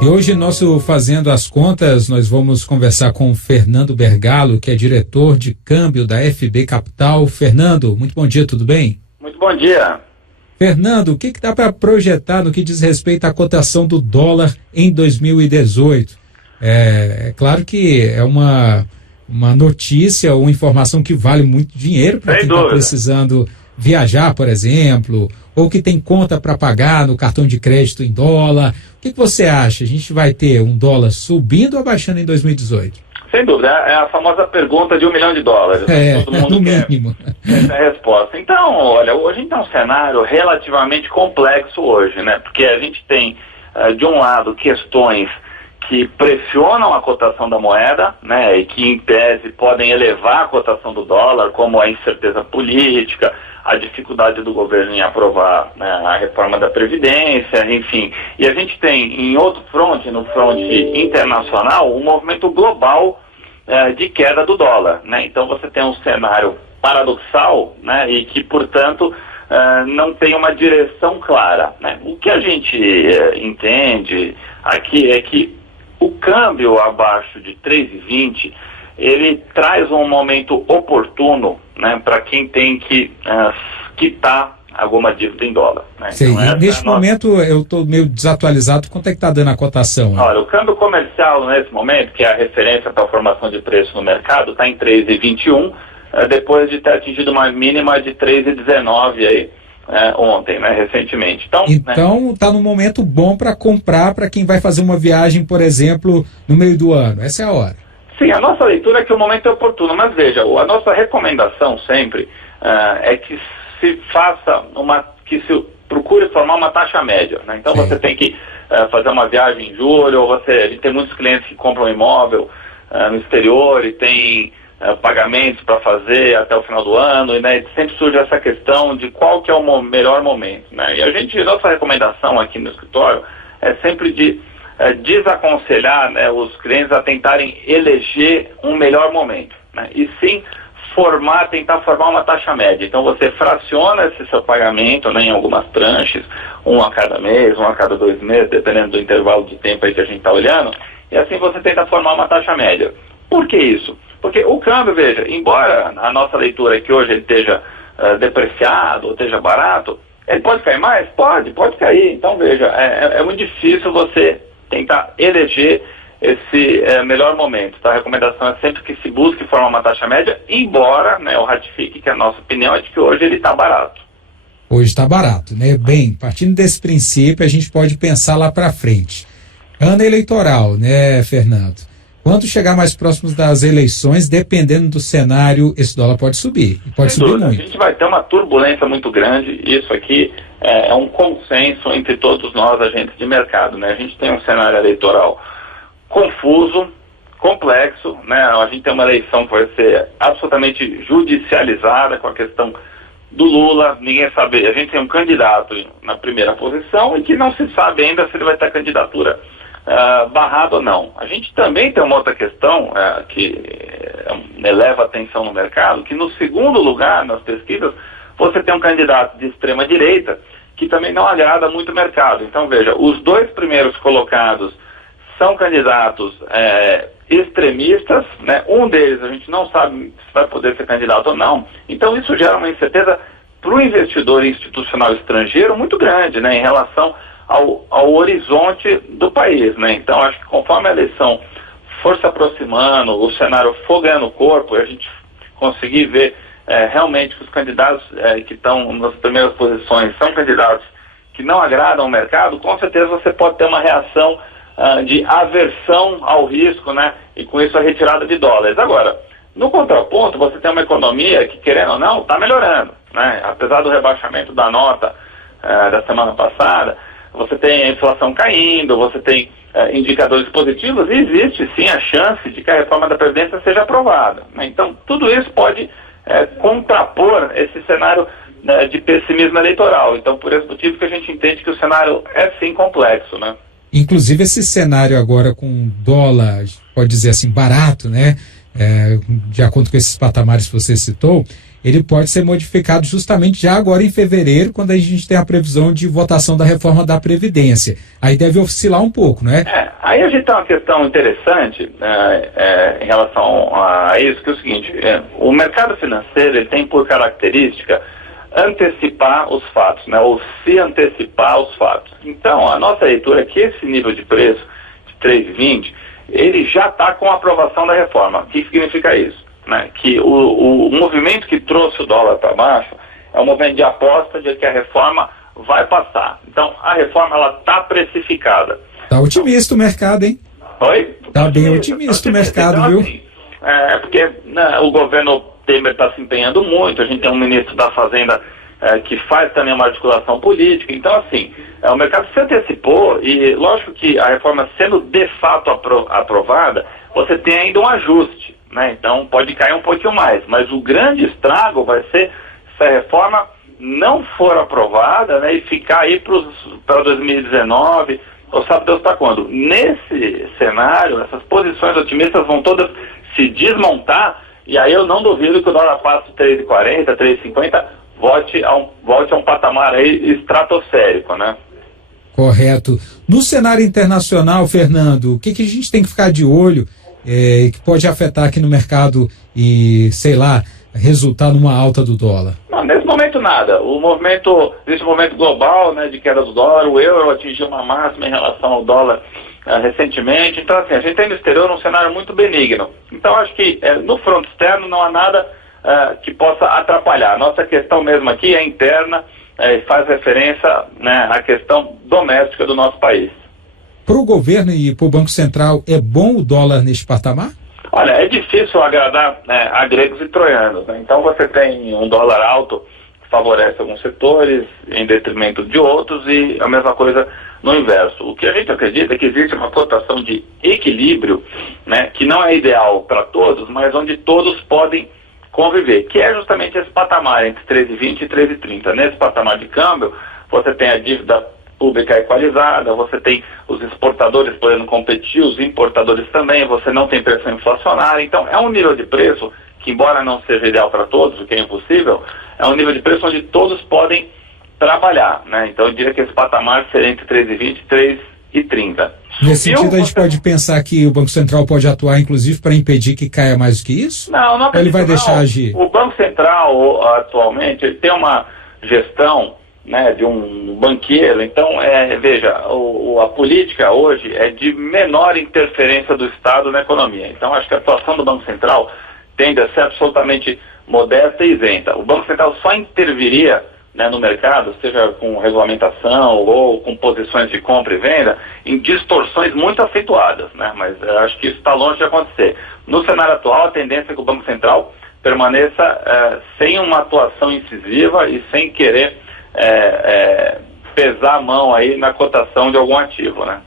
E hoje, nosso Fazendo as Contas, nós vamos conversar com o Fernando Bergalo, que é diretor de câmbio da FB Capital. Fernando, muito bom dia, tudo bem? Muito bom dia. Fernando, o que dá para projetar no que diz respeito à cotação do dólar em 2018? É claro que é uma notícia ou informação que vale muito dinheiro para quem está precisando viajar, por exemplo, ou que tem conta para pagar no cartão de crédito em dólar. O que você acha? A gente vai ter um dólar subindo ou abaixando em 2018? Sem dúvida, é a famosa pergunta de $1 milhão. Todo mundo no mínimo. Essa é a resposta. Então, olha, hoje a gente tem um cenário relativamente complexo hoje, né? Porque a gente tem, de um lado, questões que pressionam a cotação da moeda, né? E que, em tese, podem elevar a cotação do dólar, como a incerteza política, a dificuldade do governo em aprovar, né, a reforma da Previdência, enfim. E a gente tem, em outro fronte, no fronte internacional, um movimento global de queda do dólar, né? Então você tem um cenário paradoxal, né, e que, portanto, não tem uma direção clara, né? O que a gente entende aqui é que o câmbio abaixo de 3,20 ele traz um momento oportuno, né, para quem tem que quitar alguma dívida em dólar. Né? Sim, então, neste momento eu estou meio desatualizado. Quanto é que está dando a cotação? Né? Olha, o câmbio comercial nesse momento, que é a referência para a formação de preço no mercado, está em 3,21, depois de ter atingido uma mínima de 3,19 aí. Ontem, né, recentemente. Então está no momento bom para comprar para quem vai fazer uma viagem, por exemplo, no meio do ano. Essa é a hora. Sim, a nossa leitura é que o momento é oportuno, mas veja, a nossa recomendação sempre é que se procure formar uma taxa média, né? Então você tem que fazer uma viagem em julho, ou a gente tem muitos clientes que compram imóvel no exterior e tem pagamentos para fazer até o final do ano, e né, sempre surge essa questão de qual que é o melhor momento, né? E nossa recomendação aqui no escritório é sempre de desaconselhar, né, os clientes a tentarem eleger um melhor momento, né? E sim tentar formar uma taxa média. Então você fraciona esse seu pagamento, né, em algumas tranches, um a cada mês, um a cada 2 meses, dependendo do intervalo de tempo aí que a gente está olhando, e assim você tenta formar uma taxa média. Por que isso? Porque o câmbio, veja, embora a nossa leitura é que hoje ele esteja depreciado ou esteja barato, ele pode cair mais? Pode cair. Então, veja, é muito difícil você tentar eleger esse melhor momento. Tá? A recomendação é sempre que se busque formar uma taxa média, embora, né, eu ratifique que a nossa opinião é de que hoje ele está barato. Hoje está barato, né? Bem, partindo desse princípio, a gente pode pensar lá para frente. Ano eleitoral, né, Fernando? Quando chegar mais próximos das eleições, dependendo do cenário, esse dólar pode subir. Pode subir muito. A gente vai ter uma turbulência muito grande. Isso aqui é um consenso entre todos nós, agentes de mercado, né? A gente tem um cenário eleitoral confuso, complexo, né? A gente tem uma eleição que vai ser absolutamente judicializada com a questão do Lula. Ninguém sabe. A gente tem um candidato na primeira posição e que não se sabe ainda se ele vai ter a candidatura barrado ou não. A gente também tem uma outra questão que eleva a atenção no mercado, que no segundo lugar, nas pesquisas, você tem um candidato de extrema direita que também não agrada muito o mercado. Então, veja, os 2 primeiros colocados são candidatos extremistas, né? Um deles a gente não sabe se vai poder ser candidato ou não. Então, isso gera uma incerteza para o investidor institucional estrangeiro muito grande, né, em relação ao horizonte do país, né? Então, acho que conforme a eleição for se aproximando, o cenário for ganhando corpo, e a gente conseguir ver realmente que os candidatos que estão nas primeiras posições são candidatos que não agradam o mercado, com certeza você pode ter uma reação de aversão ao risco, né? E com isso a retirada de dólares. Agora, no contraponto, você tem uma economia que, querendo ou não, está melhorando, né? Apesar do rebaixamento da nota da semana passada, você tem a inflação caindo, você tem indicadores positivos, e existe sim a chance de que a reforma da Previdência seja aprovada, né? Então, tudo isso pode contrapor esse cenário de pessimismo eleitoral. Então, por esse motivo que a gente entende que o cenário é sim complexo, né? Inclusive esse cenário agora com dólar, pode dizer assim, barato, né? De acordo com esses patamares que você citou, ele pode ser modificado justamente já agora em fevereiro, quando a gente tem a previsão de votação da reforma da Previdência. Aí deve oscilar um pouco, não é? Aí a gente tem uma questão interessante em relação a isso, que é o seguinte, o mercado financeiro ele tem por característica antecipar os fatos, né, ou se antecipar aos fatos. Então, a nossa leitura é que esse nível de preço de 3,20, ele já está com a aprovação da reforma. O que significa isso? Né? Que o movimento que trouxe o dólar para baixo é um movimento de aposta de que a reforma vai passar. Então, a reforma ela está precificada. Está otimista o mercado, hein? Oi? Está bem otimista o mercado, então, viu? Assim, porque o governo Temer está se empenhando muito, a gente tem um ministro da Fazenda que faz também uma articulação política. Então, assim, o mercado se antecipou e, lógico que a reforma sendo de fato aprovada, você tem ainda um ajuste, né? Então, pode cair um pouquinho mais. Mas o grande estrago vai ser se a reforma não for aprovada, né, e ficar aí para 2019, ou sabe Deus está quando. Nesse cenário, essas posições otimistas vão todas se desmontar, e aí eu não duvido que o dólar passe 3,40, 3,50, volte a um patamar aí estratosférico, né? Correto. No cenário internacional, Fernando, o que a gente tem que ficar de olho que pode afetar aqui no mercado e, sei lá, resultar numa alta do dólar? Não, nesse momento nada. Existe um movimento global, né, de queda do dólar, o euro atingiu uma máxima em relação ao dólar recentemente. Então, assim, a gente tem no exterior um cenário muito benigno. Então, acho que no fronte externo não há nada que possa atrapalhar. Nossa questão mesmo aqui é interna e faz referência, né, à questão doméstica do nosso país. Para o governo e para o Banco Central, é bom o dólar neste patamar? Olha, é difícil agradar a gregos e troianos, né? Então você tem um dólar alto que favorece alguns setores em detrimento de outros e a mesma coisa no inverso. O que a gente acredita é que existe uma cotação de equilíbrio, né, que não é ideal para todos, mas onde todos podem conviver, que é justamente esse patamar entre 13,20 e 13,30. Nesse patamar de câmbio, você tem a dívida pública equalizada, você tem os exportadores podendo competir, os importadores também, você não tem pressão inflacionária. Então é um nível de preço que, embora não seja ideal para todos, o que é impossível, é um nível de preço onde todos podem trabalhar, né? Então eu diria que esse patamar seria entre 13,20 e 13,30. Nesse sentido, a gente pode pensar que o Banco Central pode atuar, inclusive, para impedir que caia mais do que isso? Não acredito. Ou ele vai deixar agir? O Banco Central, atualmente, ele tem uma gestão, né, de um banqueiro. Então, veja, a política hoje é de menor interferência do Estado na economia. Então, acho que a atuação do Banco Central tende a ser absolutamente modesta e isenta. O Banco Central só interviria, né, no mercado, seja com regulamentação ou com posições de compra e venda, em distorções muito acentuadas, né? Mas acho que isso está longe de acontecer. No cenário atual, a tendência é que o Banco Central permaneça sem uma atuação incisiva e sem querer pesar a mão aí na cotação de algum ativo, né?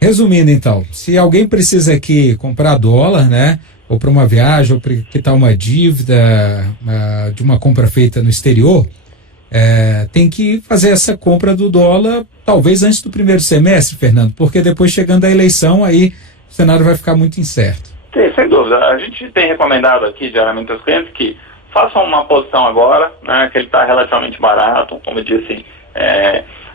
Resumindo, então, se alguém precisa aqui comprar dólar, né, ou para uma viagem, ou para quitar uma dívida de uma compra feita no exterior, tem que fazer essa compra do dólar talvez antes do primeiro semestre, Fernando, porque depois, chegando a eleição, aí o cenário vai ficar muito incerto. Sim, sem dúvida. A gente tem recomendado aqui diariamente aos clientes que façam uma posição agora, né, que ele está relativamente barato, como eu disse,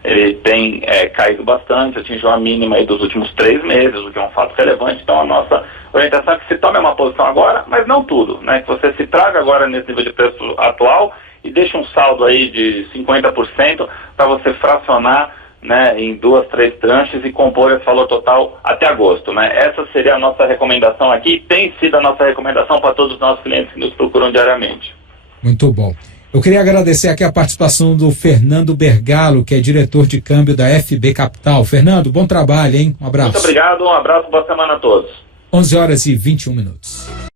ele tem caído bastante, atingiu a mínima aí dos últimos 3 meses, o que é um fato relevante. Então a nossa orientação é que se tome uma posição agora, mas não tudo, né, que você se traga agora nesse nível de preço atual e deixe um saldo aí de 50% para você fracionar, né, em 2, 3 tranches e compor esse valor total até agosto, né? Essa seria a nossa recomendação aqui, tem sido a nossa recomendação para todos os nossos clientes que nos procuram diariamente. Muito bom. Eu queria agradecer aqui a participação do Fernando Bergalo, que é diretor de câmbio da FB Capital. Fernando, bom trabalho, hein? Um abraço. Muito obrigado, um abraço, boa semana a todos. 11h21.